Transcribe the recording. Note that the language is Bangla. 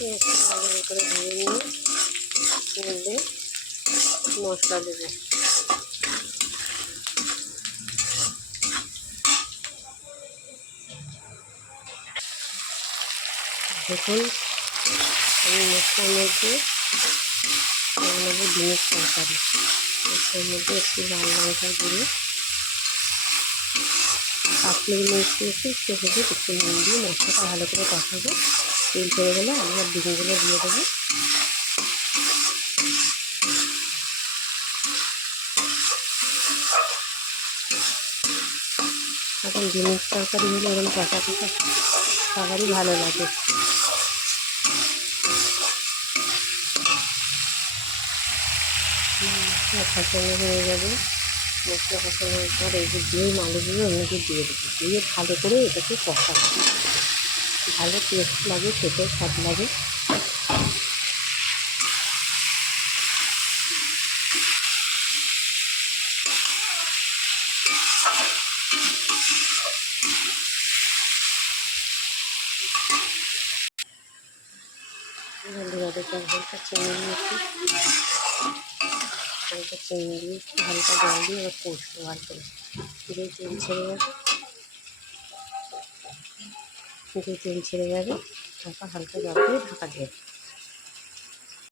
পেঁয়াজটা ভালো করে ভেজে নিয়ে মধ্যে মশলা দেবো। দেখুন আমি মশলার মধ্যে নেবো ডিমের তরকারি। মশলার মধ্যে একটু লাল লঙ্কার গুঁড়ো, কাশ্মীরি মিষ্টি সেভাবে একটু নুন দিয়ে মশলাটা ভালো করে কষাবো। তেল ছেড়ে গেলে আমি আর ডিমগুলো দিয়ে দেবো। এখন ডিমের তরকারি হলে এরকম কষা কষা সবারই ভালো লাগে। কষানো হয়ে যাবে। মশলা কষানোর পর এই যে ডিম আলুগুলো এর মধ্যে দিয়ে দেবো, দিয়ে ভালো করে এটাকে কষাবো। ভালো টেস্ট লাগে, খেতে স্বাদ লাগে। হালকা চিনি নিয়েছি, হালকা চিনি দিয়ে হালকা জল দিয়ে এবার কষবো ভালো করে। দিয়ে তেল ছেড়ে যাবে, দিয়ে তেল ছেড়ে যাবে, তারপর হালকা জল দিয়ে ঢাকা দেবে।